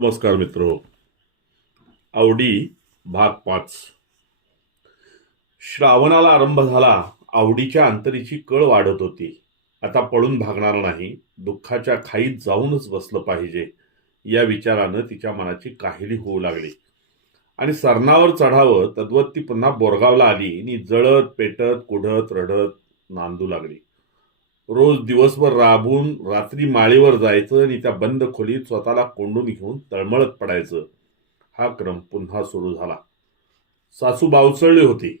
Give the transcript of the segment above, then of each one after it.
नमस्कार मित्र. आवडी भाग पाच. श्रावणाला आरंभ झाला आवडीच्या अंतरीची कळ वाढत होती. आता पळून भागणार नाही दुःखाच्या खाईत जाऊनच बसलं पाहिजे या विचारानं तिच्या मनाची काहिली होऊ लागली. आणि सरणावर चढावं तद्वत ती पुन्हा बोरगावला आली आणि जळत पेटत कुढत रडत नांदू लागली. रोज दिवसभर राबून रात्री माळीवर जायचं आणि त्या बंद खोलीत स्वतःला कोंडून घेऊन तळमळत पडायचं. हा क्रम पुन्हा सुरू झाला. सासू बावचळली होती.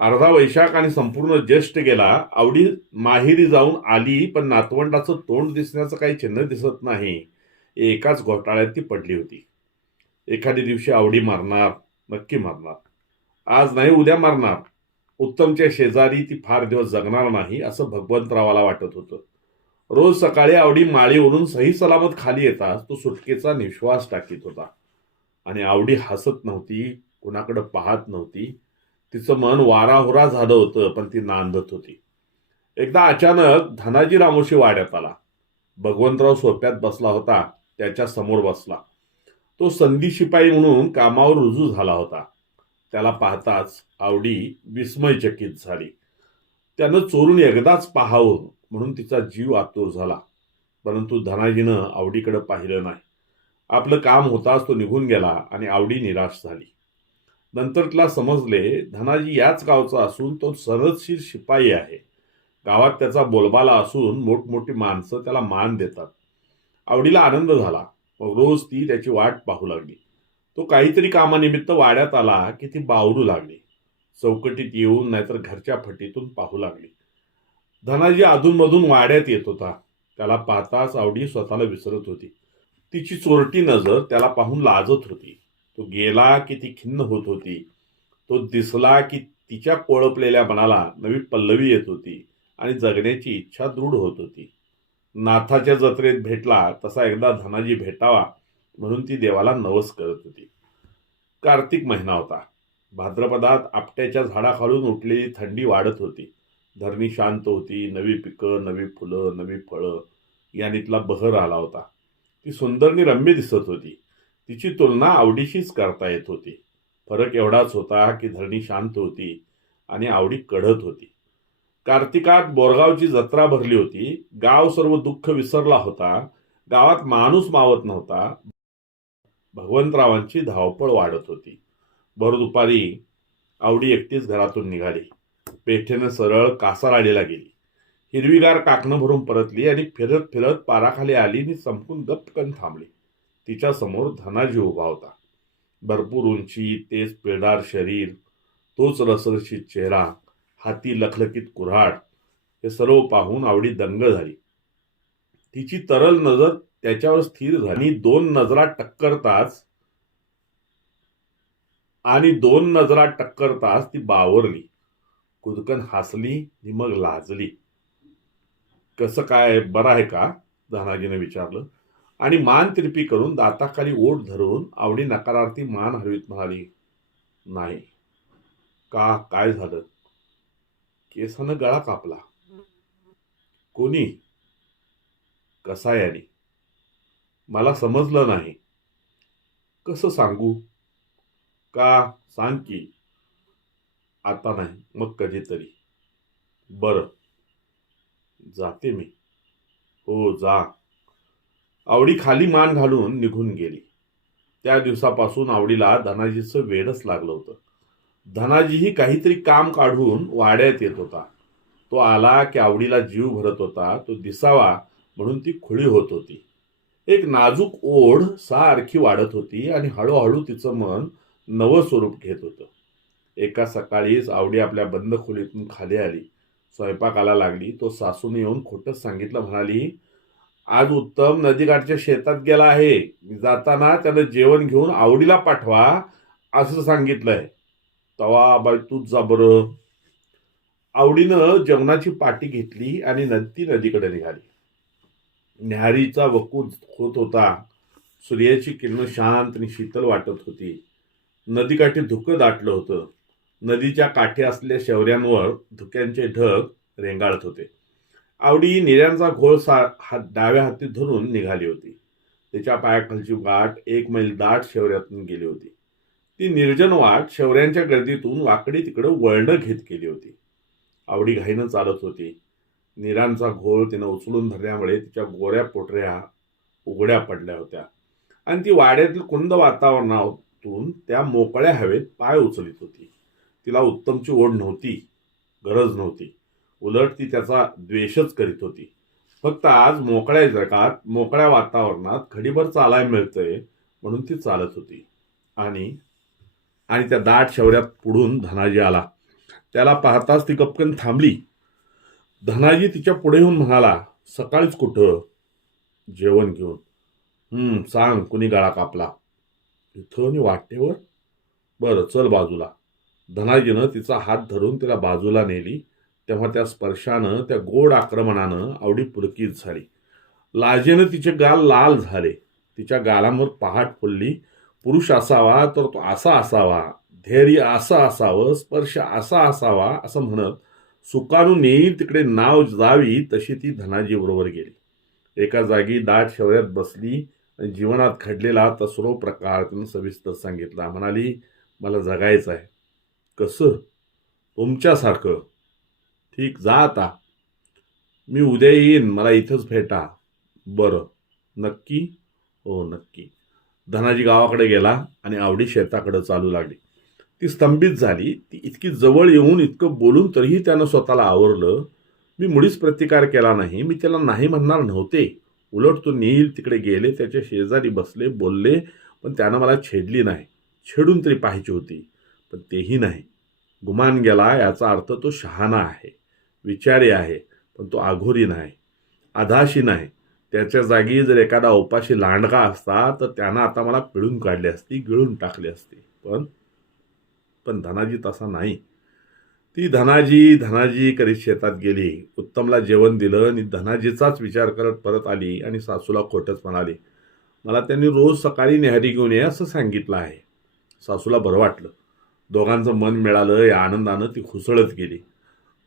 अर्धा वैशाख आणि संपूर्ण ज्येष्ठ गेला. आवडी माहेरी जाऊन आली पण नातवंडाचं तोंड दिसण्याचं काही चिन्ह दिसत नाही. एकाच घोटाळ्यात ती पडली होती. एखाद्या दिवशी आवडी मारणार नक्की मारणार. आज नाही उद्या मारणार. उत्तमच्या शेजारी ती फार दिवस जगणार नाही असं भगवंतरावाला वाटत होतं. रोज सकाळी आवडी माळीवरून सही सलामत खाली येताच तो सुटकेचा निश्वास टाकीत होता. आणि आवडी हसत नव्हती कुणाकडं पाहत नव्हती. तिचं मन वाराहुरा झालं होतं पण ती नांदत होती. एकदा अचानक धनाजी रामोशी वाड्यात आला. भगवंतराव सोप्यात बसला होता त्याच्यासमोर बसला. तो संधी शिपाई म्हणून कामावर रुजू झाला होता. त्याला पाहताच आवडी विस्मयचकित झाली. त्यानं चोरून एकदाच पाहावं म्हणून तिचा जीव आतुर झाला. परंतु धनाजीनं आवडीकडे पाहिलं नाही. आपलं काम होताच तो निघून गेला आणि आवडी निराश झाली. नंतर तिला समजले धनाजी याच गावचा असून तो सरदशीर शिपाई आहे. गावात त्याचा बोलबाला असून मोठमोठी माणसं त्याला मान देतात. आवडीला आनंद झाला. मग रोज ती त्याची वाट पाहू लागली. तो काहीतरी कामानिमित्त वाड्यात आला की ती बावरू लागली. चौकटीत येऊन नाहीतर घरच्या फटीतून पाहू लागली. धनाजी अधूनमधून वाड्यात येत होता. त्याला पाहताच आवडी स्वतःला विसरत होती. तिची चोरटी नजर त्याला पाहून लाजत होती. तो गेला की ती खिन्न होत होती. तो दिसला की तिच्या कोळपलेल्या मनाला नवी पल्लवी येत होती आणि जगण्याची इच्छा दृढ होत होती. नाथाच्या जत्रेत भेटला तसा एकदा धनाजी भेटावा म्हणून ती देवाला नवस करत होती. कार्तिक महिना होता. भाद्रपदात आपट्याच्या झाडाखालून उठलेली थंडी वाढत होती. धरणी शांत होती. नवी पिकं नवी फुलं नवी फळं यानीतला बहर आला होता. ती सुंदरनी रम्य दिसत होती. तिची तुलना आवडीशीच करता येत होती. फरक एवढाच होता की धरणी शांत होती आणि आवडी कढत होती. कार्तिकात बोरगावची जत्रा भरली होती. गाव सर्व दुःख विसरला होता. गावात माणूस मावत नव्हता. भगवंतरावांची धावपळ वाढत होती. भर दुपारी आवडी एकटीच घरातून निघाली. पेठेनं सरळ कासाराडीला गेली. हिरवीगार काकणं भरून परतली आणि फिरत फिरत पाराखाली आली आणि संपून गपकन थांबली. तिच्या समोर धनाजी उभा होता. भरपूर उंची तेज पिळदार शरीर तोच रसरशीत चेहरा हाती लखलखीत कुऱ्हाड हे सर्व पाहून आवडी दंग झाली. तिची तरल नजर त्याच्यावर स्थिर झाली. आणि दोन नजरा टक्करताच आणि दोन नजरा टक्करताच ती बावरली. कुदकन हसली आणि मग लाजली. कसं काय? बरं आहे का? धनाजीने विचारलं. आणि मान तिरपी करून दाताखाली ओठ धरून आवडी नकारार्थी मान हरवीत म्हणाली नाही. का? काय झालं? केसानं गळा कापला. कोणी? कसा यानी मला समजलं नाही. कसं सांगू? का? सांग की. आता नाही मग कधीतरी. बरं. जाते मी. हो जा. आवडी खाली मान घालून निघून गेली. त्या दिवसापासून आवडीला धनाजीचं वेडच लागलं होतं. धनाजीही काहीतरी काम काढून वाड्यात येत होता. तो आला की आवडीला जीव भरत होता तो दिसावा म्हणून ती खुळी होत होती. एक नाजूक ओढ सारखी वाढत होती आणि हळूहळू तिचं मन नवं स्वरूप घेत होतं. एका सकाळीच आवडी आपल्या बंद खोलीतून खाली आली. स्वयंपाकाला लागली. तो सासूने येऊन खोटंच सांगितलं. म्हणाली आज उत्तम नदीकाठच्या शेतात गेला आहे. जाताना त्यानं जेवण घेऊन आवडीला पाठवा असं सांगितलंय. तवा बाई तूच जा बरं. आवडीनं जेवणाची पाटी घेतली आणि नदी नदीकडे निघाली. न्याहारीचा वकूर होत होता. सूर्याची किरणं शांत आणि शीतल वाटत होती. नदीकाठी धुकं दाटलं होतं. नदीच्या काठी असलेल्या शेवऱ्यांवर धुक्यांचे ढग रेंगाळत होते. आवडी निऱ्यांचा घोळ सा हात डाव्या हाती धरून निघाली होती. तिच्या पायाखालची वाट एक मैल दाट शेवऱ्यातून गेली होती. ती निर्जन वाट शेवऱ्यांच्या गर्दीतून वाकडी तिकडं वळणं घेत गेली होती. आवडी घाईनं चालत होती. निरांचा घोळ तिनं उचलून धरल्यामुळे तिच्या गोऱ्या पोटऱ्या उघड्या पडल्या होत्या. आणि ती वाड्यातील कुंद वातावरणातून त्या मोकळ्या हवेत पाय उचलित होती. तिला उत्तमची ओढ नव्हती गरज नव्हती. उलट ती त्याचा द्वेषच करीत होती. फक्त आज मोकळ्या जगात मोकळ्या वातावरणात खडीभर चालायला मिळतंय म्हणून ती चालत होती. आणि आणि त्या दाट शौर्यात पुढून धनाजी आला. त्याला पाहताच ती गपकन थांबली. धनाजी तिच्या पुढे येऊन म्हणाला सकाळीच कुठं? जेवण घेऊन. सांग कुणी गाळा कापला? इथं आणि वाटेवर. बरं चल बाजूला. धनाजीनं तिचा हात धरून तिला बाजूला नेली तेव्हा त्या स्पर्शानं त्या गोड आक्रमणानं आवडी पुरकीत झाली. लाजेनं तिचे गाल लाल झाले. तिच्या गालांवर पहाट फुलली. पुरुष असावा तर तो असा असावा. धैर्य असं असावं स्पर्श असा असावा असं म्हणत सुकारून येईल तिकडे नाव जावी तशी ती धनाजी बरोबर गेली. एका जागी दाट शहरात बसली आणि जीवनात घडलेला तसरो प्रकार तिनं सविस्तर सांगितला. म्हणाली मला जगायचं आहे. कसं? तुमच्यासारखं. ठीक जा आता. मी उद्या येईन. मला इथंच भेटा. बरं. नक्की? हो नक्की. धनाजी गावाकडे गेला आणि आवडी शेताकडे चालू लागली. ती स्तंभित झाली. ती इतकी जवळ येऊन इतकं बोलून तरीही त्यानं स्वतःला आवरलं. मी मुळीच प्रतिकार केला नाही. मी त्याला नाही म्हणणार नव्हते. उलट तो नेईल तिकडे गेले त्याच्या शेजारी बसले बोलले पण त्यानं मला छेडली नाही. छेडून तरी पाहिजे होती पण तेही नाही. गुमान गेला याचा अर्थ तो शहाणा आहे. विचारी आहे पण तो आघोरी नाही. आधाशी नाही. त्याच्या जागी जर एखादा उपाशी लांडगा असता तर त्यानं आता मला पिळून काढली असती गिळून टाकली असती. पण पण धनाजी तसा नाही. ती धनाजी धनाजी करीत शेतात गेली उत्तमला जेवण दिलं आणि धनाजीचाच विचार करत परत आली आणि सासूला खोटंच म्हणाली मला त्यांनी रोज सकाळी न्याहारी घेऊन ये असं सांगितलं आहे. सासूला बरं वाटलं. दोघांचं मन मिळालं या आनंदानं ती खुसळत गेली.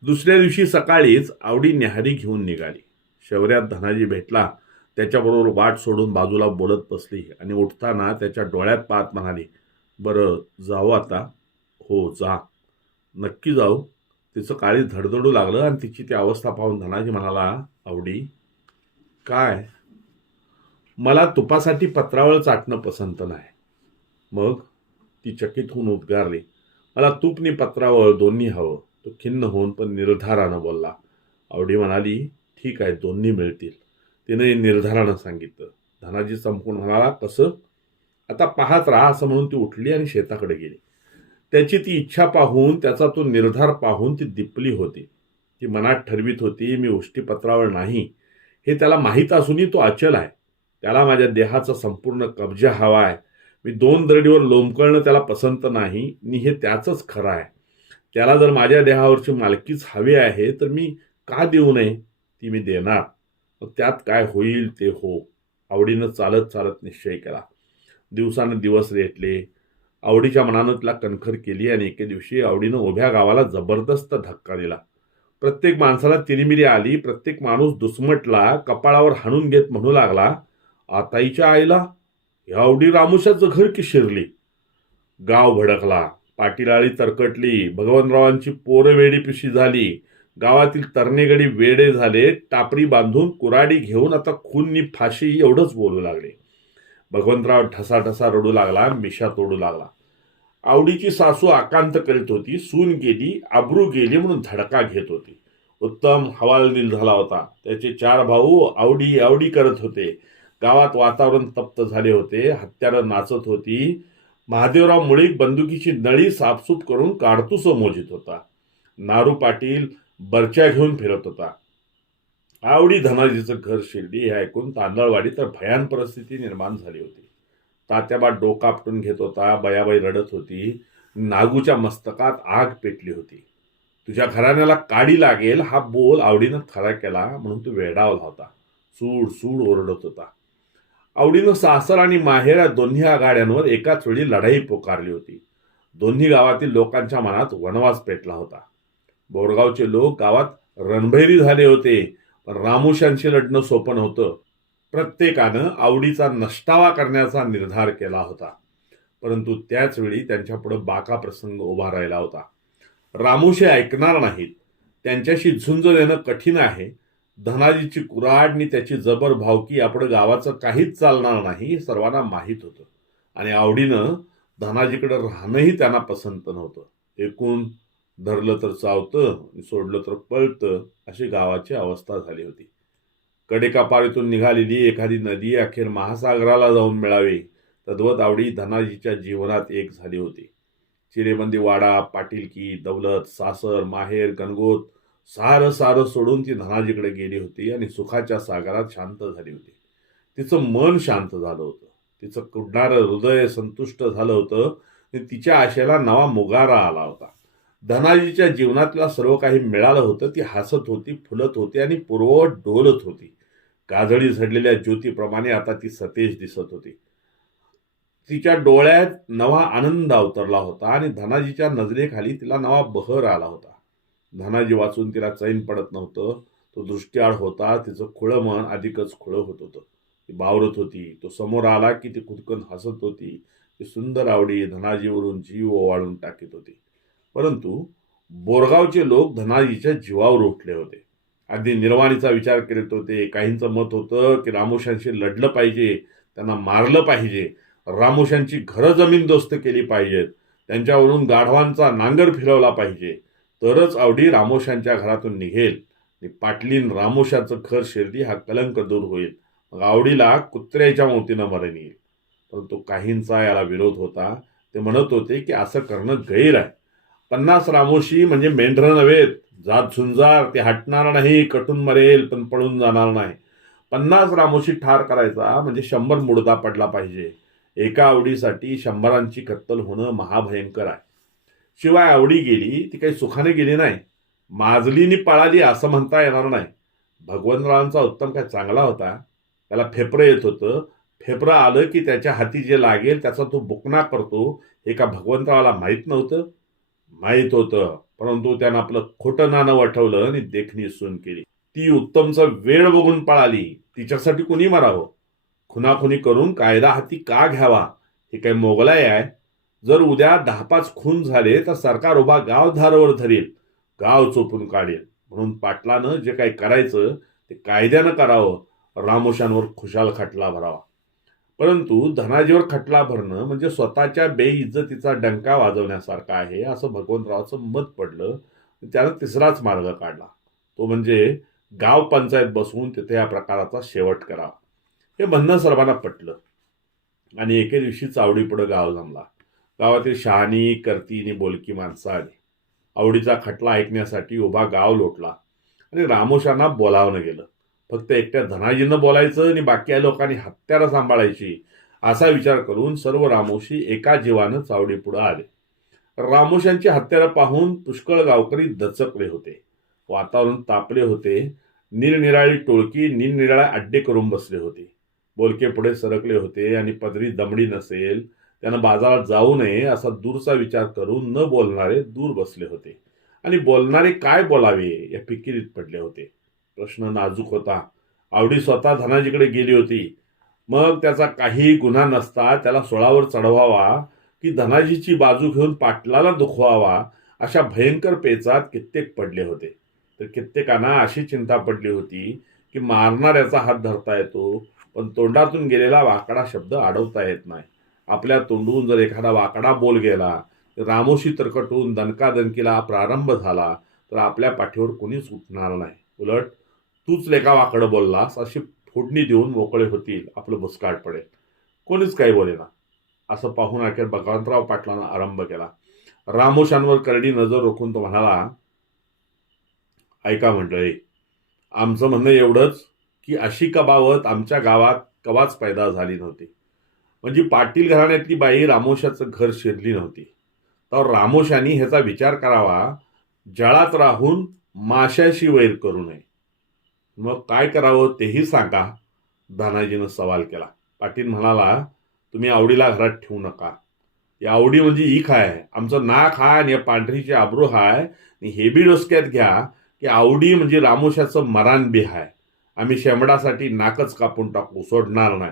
दुसऱ्या दिवशी सकाळीच आवडी न्याहारी घेऊन निघाली. शौर्यात धनाजी भेटला त्याच्याबरोबर वाट सोडून बाजूला बोलत बसली आणि उठताना त्याच्या डोळ्यात पाहत म्हणाली बरं जाऊ आता. हो जा. नक्की जाऊ. तिचं काळी धडधडू लागलं आणि तिची ती अवस्था पाहून धनाजी म्हणाला आवडी काय? मला तुपासाठी पत्रावळ चाटणं पसंत नाही. मग ती चकित होऊन उद्गारली मला तूपनी पत्रावळ दोन्ही हवं. तो खिन्न होऊन पण निर्धारानं बोलला आवडी म्हणाली ठीक आहे दोन्ही मिळतील. तिने निर्धारानं सांगितलं. धनाजी चमकून म्हणाला कसं? आता पाहत राहा असं म्हणून ती उठली आणि शेताकडे गेली. त्याची ती इच्छा पाहून त्याचा तो निर्धार पाहून ती दिपली होती. ती मनात ठरवीत होती मी उष्टीपत्रावर नाही. हे त्याला माहीत असूनही तो अचल आहे. त्याला माझ्या देहाचा संपूर्ण कब्जा हवा आहे. मी दोन दरडीवर लोंबकळणं त्याला पसंत नाही. आणि हे त्याचंच खरं आहे. त्याला जर माझ्या देहावरची मालकीच हवी आहे तर मी का देऊ नये? ती मी देणार. मग त्यात काय होईल ते हो. आवडीनं चालत चालत निश्चय केला. दिवसानं दिवस रेटले. आवडीच्या मनानं तिला कणखर केली आणि एके दिवशी आवडीनं उभ्या गावाला जबरदस्त धक्का दिला. प्रत्येक माणसाला तिरिमिरी आली प्रत्येक माणूस दुसमटला कपाळावर हाणून घेत म्हणू लागला आताईच्या आईला? या आवडी रामुशाचं घर की शिरली? गाव भडकला पाटीलाळी तरकटली भगवंतरावांची पोरं वेडी पिशी झाली गावातील तरणेगडी वेडे झाले टापरी बांधून कुराडी घेऊन आता खूननी फाशी एवढंच बोलू लागले. भगवंतराव ठसा ठसा रडू लागला मिशा तोडू लागला. आवडीची सासू आकांत करीत होती सून गेली आबरू गेली म्हणून धडका घेत होती. उत्तम हवालदिल झाला होता. त्याचे चार भाऊ आवडी आवडी करत होते. गावात वातावरण तप्त झाले होते. हत्यारं नाचत होती. महादेवराव मुळीक बंदुकीची नळी साफसूफ करून काडतूस मोजित होता. नारू पाटील बर्च्या घेऊन फिरत होता. आवडी धनाजीचं घर शिर्डी हे ऐकून तांदळवाडी तर भयान परिस्थिती निर्माण झाली होती. तात्याबा डोका आपटून घेत होता बयाबाई रडत होती नागूच्या मस्तकात आग पेटली होती. तुझ्या घराण्याला काडी लागेल हा बोल आवडीनं खरा केला म्हणून तो वेडावला होता. सूड सूड ओरडत होता. आवडीनं सासर आणि माहेर या दोन्ही आघाड्यांवर एकाच वेळी लढाई पोकारली होती. दोन्ही गावातील लोकांच्या मनात वनवास पेटला होता. बोरगावचे लोक गावात रणभैरी झाले होते. रामुशांशी लढणं सोपं नव्हतं. प्रत्येकानं आवडीचा नष्टावा करण्याचा निर्धार केला होता. परंतु त्याचवेळी त्यांच्यापुढं बाका प्रसंग उभा राहिला होता. रामोशे ऐकणार नाहीत. त्यांच्याशी झुंज देणं कठीण आहे. धनाजीची कुऱ्हाड आणि त्याची जबर भावकी आपण गावाचं काहीच चालणार नाही हे सर्वांना माहीत होतं. आणि आवडीनं धनाजीकडे राहणंही त्यांना पसंत नव्हतं. एकूण धरलं तर चावतं सोडलं तर पळतं अशी गावाची अवस्था झाली होती. कडेकापारीतून निघालेली एखादी नदी अखेर महासागराला जाऊन मिळावी तद्वत आवडी धनाजीच्या जीवनात एक झाली होती. चिरेबंदी वाडा पाटीलकी दौलत सासर माहेर गणगोत सारं सारं सोडून ती धनाजीकडे गेली होती आणि सुखाच्या सागरात शांत झाली होती. तिचं मन शांत झालं होतं. तिचं कुडणारं हृदय संतुष्ट झालं होतं आणि तिच्या आशेला नवा मुगारा आला होता. धनाजीच्या जीवनातला सर्व काही मिळालं होतं ती हसत होती फुलत होती आणि पूर्ववत डोलत होती. काजळी झडलेल्या ज्योतीप्रमाणे आता ती सतेज दिसत होती. तिच्या डोळ्यात नवा आनंद अवतरला होता आणि धनाजीच्या नजरेखाली तिला नवा बहर आला होता. धनाजी वाचून तिला चैन पडत नव्हतं. तो दृष्टीआड होता तिचं खुळं मन अधिकच खुळं होत होतं. ती बावरत होती तो समोर आला की ती खुदकन हसत होती. ती सुंदर आवडी धनाजीवरून जीव ओवाळून टाकीत होती. परंतु बोरगावचे लोक धनाजीच्या जीवावर उठले होते. अगदी निर्वाणीचा विचार करीत होते. काहींचं मत होतं की रामोशांशी लढलं पाहिजे त्यांना मारलं पाहिजे. रामोशांची घरं जमीनदोस्त केली पाहिजेत. त्यांच्यावरून गाढवांचा नांगर फिरवला पाहिजे. तरच आवडी रामोशांच्या घरातून निघेल. आणि पाटलीन रामोशाचं घर शिर्डी हा कलंक दूर होईल. मग आवडीला कुत्र्याच्या मोतीनं मरण येईल. परंतु काहींचा याला विरोध होता. ते म्हणत होते की असं करणं गैर आहे. पन्नास रामोशी म्हणजे मेंढरं नव्हेत. जात झुंजार ते हटणार नाही कटून मरेल पण पळून जाणार नाही. पन्नास रामोशी ठार करायचा म्हणजे शंभर मुडदा पडला पाहिजे. एका आवडीसाठी शंभरांची कत्तल होणं महाभयंकर आहे. शिवाय आवडी गेली ती काही सुखाने गेली नाही. माजलीनी पळाली असं म्हणता येणार नाही. भगवंतरावांचा उत्तम काय चांगला होता? त्याला फेफरं येत होतं. फेफरं आलं की त्याच्या हाती जे लागेल त्याचा तो बुकना करतो. हे का भगवंतरावाला माहीत नव्हतं? माहीत होतं परंतु त्यानं आपलं खोटं नाणं वठवलं आणि देखणी सून केली. ती उत्तमचा वेळ बघून पळाली. तिच्यासाठी कुणी मारावं? खुनाखुनी करून कायदा हाती का घ्यावा? हे काही मोगलाय आहे जर उद्या दहा पाच खून झाले तर सरकार उभा गाव धारावर धरेल गाव चोपून काढेल. म्हणून पाटलानं जे काही करायचं ते कायद्यानं करावं. रामोशांवर खुशाल खटला भरावा. परंतु धनाजीवर खटला भरणं म्हणजे स्वतःच्या बेइज्जतीचा डंका वाजवण्यासारखा आहे असं भगवंतरावचं मत पडलं. त्यानं तिसराच मार्ग काढला. तो म्हणजे गाव पंचायत बसवून तिथे या प्रकाराचा शेवट करावा. हे म्हणणं सर्वांना पटलं. आणि एके दिवशी चावडीपुढं गाव जमला. गावातील शहाणी करती आणि बोलकी माणसं आली. आवडीचा खटला ऐकण्यासाठी उभा गाव लोटला. आणि रामोशांना बोलावणं गेलं. फक्त एकट्या धनाजीनं बोलायचं आणि बाकी लोकांनी हत्यारं सांभाळायची असा विचार करून सर्व रामोशी एका जीवानं चावडीपुढं आले. रामोशांची हत्यारं पाहून पुष्कळ गावकरी दचकले होते. वातावरण तापले होते. निरनिराळी टोळकी निरनिराळ्या अड्डे करून बसले होते. बोलके पुढे सरकले होते आणि पदरी दमडी नसेल त्यानं बाजारात जाऊ नये असा दूरचा विचार करून न बोलणारे दूर बसले होते. आणि बोलणारे काय बोलावे या फिकिरीत पडले होते. प्रश्न नाजूक होता. आवडी स्वतः धनाजीकडे गेली होती. मग त्याचा काही गुन्हा नसता त्याला सोळावर चढवावा की धनाजीची बाजू घेऊन पाटलाला दुखवावा अशा भयंकर पेचात कित्येक पडले होते. तर कित्येकांना अशी चिंता पडली होती की मारणाऱ्याचा हात धरता येतो पण तोंडातून गेलेला वाकडा शब्द अडवता येत नाही. आपल्या तोंडून जर एखादा वाकडा बोल गेला तर रामोशी तरकटून दणकादणकीला प्रारंभ झाला तर आपल्या पाठीवर कोणीच उठणार नाही. उलट तूच लेखा वाकडं बोललास अशी फोडणी देऊन मोकळे होतील आपलं भुसकाट पडेल. कोणीच काही बोलेना असं पाहून अखेर भगवंतराव पाटलांना आरंभ केला. रामोशांवर करडी नजर रोखून तो म्हणाला ऐका मंडळी आमचं म्हणणं एवढंच की अशी कबावत आमच्या गावात कवाच पैदा झाली नव्हती. म्हणजे पाटील घराण्यातली बाई रामोशाचं घर शिरली नव्हती. तर रामोशानी ह्याचा विचार करावा जळात राहून माशाशी वैर करू नये. मग काय करावं तेही सांगा. धनाजीनं सवाल केला. पाटील म्हणाला तुम्ही आवडीला घरात ठेवू नका. या आवडी म्हणजे ईख आहे आमचं नाक हाय आणि या पांढरीची आब्रू हाय. आणि हे बी डोसक्यात घ्या की आवडी म्हणजे रामोशाचं मरान बी हाय. आम्ही शेंबडासाठी नाकच कापून टाकू सोडणार नाही.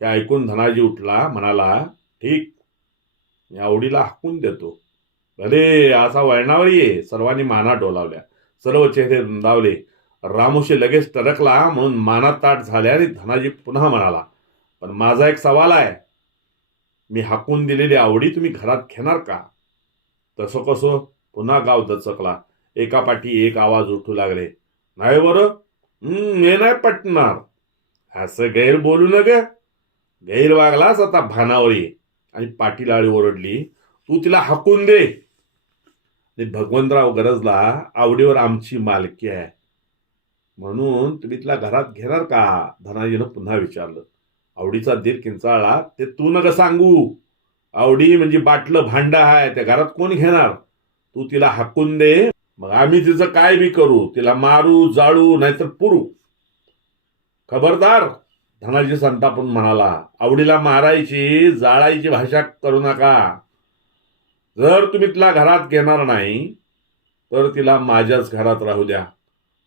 हे ऐकून धनाजी उठला म्हणाला ठीक. मी आवडीला हाकून देतो. भले असा वळणावर ये सर्वांनी माना डोलावल्या. सर्व चेहरे रुंदावले. रामोशी लगेच टरकला म्हणून माना ताट झाल्या आणि धनाजी पुन्हा म्हणाला पण माझा एक सवाल आहे. मी हाकून दिलेली आवडी तुम्ही घरात घेणार का? तसं कसं? पुन्हा गाव दचकला. एका पाठी एक आवाज उठू लागले. नाही बरं. हे नाही पटणार. असं गैर बोलू न गैर वागलास आता भानावर ये आणि पाटील आळी ओरडली तू तिला हाकून दे. आणि भगवंतराव गरजला आवडीवर आमची मालकी आहे. म्हणून तुम्ही तिला घरात घेणार का? धनाजीनं पुन्हा विचारलं. आवडीचा दीर किंचाळला ते तू नका सांगू. आवडी म्हणजे बाटलं भांड आहे त्या घरात कोण घेणार? तू तिला हाकून दे. मग आम्ही तिचं काय बी करू? तिला मारू जाळू नाहीतर पुरू. खबरदार धनाजी संतापून म्हणाला आवडीला मारायची जाळायची भाषा करू नका. जर तुम्ही तिला घरात घेणार नाही तर तिला माझ्याच घरात राहू द्या.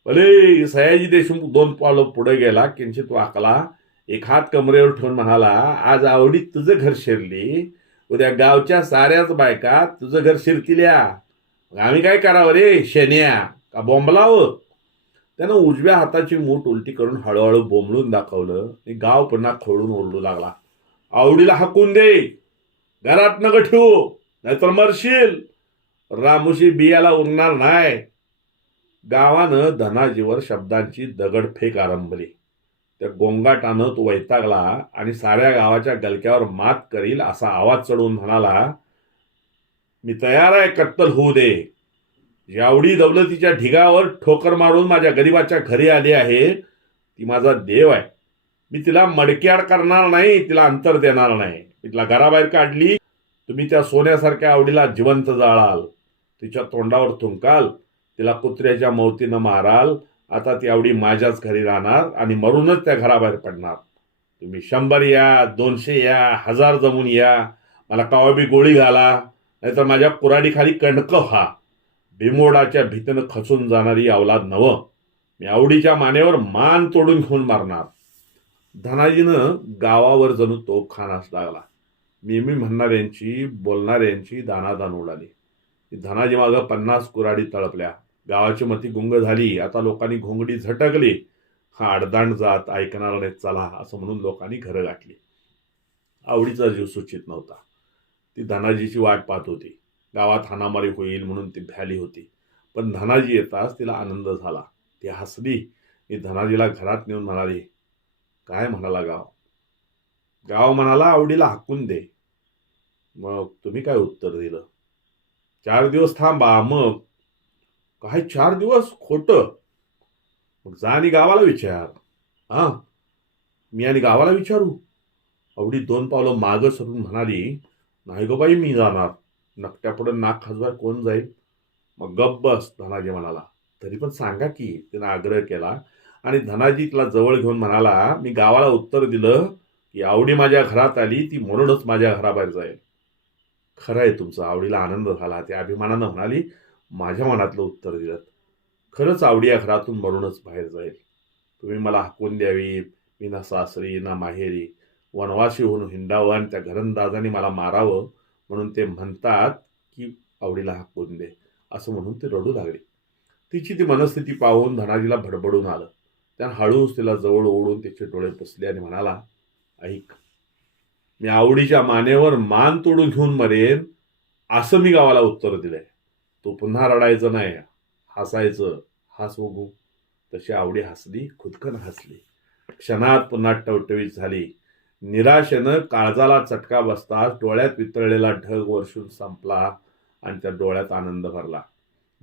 भले सयाजी देशमुख दोन पावलं पुढे गेला किंचित वाकला. एक हात कमरेवर ठेवून म्हणाला आज आवडी तुझं घर शिरली. उद्या गावच्या साऱ्याच बायका तुझं घर शिरतिल्या. आम्ही काय करावं रे शेन्या का बोंबलावं? त्यानं उजव्या हाताची मूठ उलटी करून हळूहळू बोंबळून दाखवलं. आणि गाव पुन्हा खोडून ओरडू लागला. आवडीला हाकून दे. घरात नग ठेवू. नाहीतर मरशील. रामुशी बियाला उरणार नाही. गावानं धनाजीवर शब्दांची दगडफेक आरंभली. त्या गोंगाटानं तो वैतागला आणि साऱ्या गावाच्या गलक्यावर मात करील असा आवाज चढवून म्हणाला मी तयार आहे कत्तल होऊ दे. यावडी दौलतीच्या ढिगावर ठोकर मारून माझ्या गरिबाच्या घरी आली आहे. ती माझा देव आहे. मी तिला मडक्याड करणार नाही तिला अंतर देणार नाही. मी तिला घराबाहेर काढली तुम्ही त्या सोन्यासारख्या आवडीला जिवंत जाळाल. तिच्या तोंडावर थुंकाल. तिला कुत्र्याच्या मौतीनं माराल. आता ती आवडी माझ्याच घरी राहणार आणि मरूनच त्या घराबाहेर पडणार. तुम्ही शंभर या दोनशे या हजार जमून या. मला कावाबी गोळी घाला. नाहीतर माझ्या कुराडीखाली कणकं व्हा. बिमोडाच्या भीतीनं खचून जाणारी अवलाद नवं. मी आवडीच्या मानेवर मान तोडून घेऊन मारणार. धनाजीनं गावावर जणू तोफखानाच लागला. मी मी म्हणणाऱ्यांची बोलणाऱ्यांची दानादान उडाली. धनाजी मागं पन्नास कुराडी तळपल्या. गावाची मती गुंग झाली. आता लोकांनी घोंगडी झटकली. हा अडदांड जात ऐकणार नाही चला असं म्हणून लोकांनी घरं गाठली. आवडीचा जीव सूचित नव्हता. ती धनाजीची वाट पाहत होती. गावात हाणामारी होईल म्हणून ती भ्याली होती. पण धनाजी येताच तिला आनंद झाला. ती हसली. मी धनाजीला घरात नेऊन म्हणाली काय म्हणाला गाव? गाव म्हणाला आवडीला हाकून दे. मग तुम्ही काय उत्तर दिलं? चार दिवस थांबा मग. काय चार दिवस खोटं. मग जा आणि गावाला विचार. हा मी आणि गावाला विचारू? आवडी दोन पावलं मागं सरून म्हणाली नाही गो बाई मी जाणार. नकट्यापुढं नाक खाजवाय कोण जाईल? मग गप्प बस धनाजी म्हणाला. तरी पण सांगा की तिनं आग्रह केला आणि धनाजी तिला जवळ घेऊन म्हणाला मी गावाला उत्तर दिलं की आवडी माझ्या घरात आली ती म्हणूनच माझ्या घराबाहेर जाईल. खरं आहे तुमचं. आवडीला आनंद झाला. त्या अभिमानानं म्हणाली माझ्या मनातलं उत्तर दिलं खरंच आवडी या घरातून मरूनच बाहेर जाईल. तुम्ही मला हाकून द्यावी. मी ना सासरी ना माहेरी. वनवासी होऊन हिंडावं आणि त्या घरंदाजाने मला मारावं म्हणून ते म्हणतात की आवडीला हाकून दे. असं म्हणून ते रडू लागले. तिची ती मनस्थिती पाहून धनाजीला भडबडून आलं. त्यानं हळूच तिला जवळ ओढून तिचे डोळे पुसले आणि म्हणाला ऐक मी आवडीच्या मानेवर मान तोडून घेऊन मरेन असं मी गावाला उत्तर दिलंय. तो पुन्हा रडायचं नाही. हसायचं. हास बघू. तशी आवडी हसली खुदकन हसली. क्षणात पुन्हा टवटवीत झाली. निराशेनं काळजाला चटका बसताच डोळ्यात वितळलेला ढग वर्षून संपला आणि त्या डोळ्यात आनंद भरला.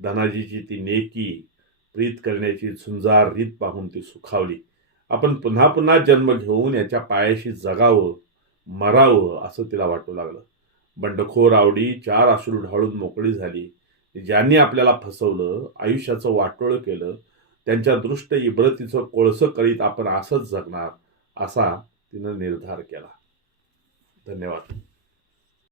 धनाजीची ती नेकी प्रीत करण्याची झुंजार रीत पाहून ती सुखावली. आपण पुन्हा पुन्हा जन्म घेऊन याच्या पायाशी जगावं मरावं असं तिला वाटू लागलं. बंडखोर आवडी चार अश्रू ढाळून मोकळी झाली. ज्यांनी आपल्याला फसवलं आयुष्याचं वाटोळं केलं त्यांच्या दृष्ट इब्रतीचं कोळसं करीत आपण असंच जगणार असा तिनं निर्धार केला. धन्यवाद.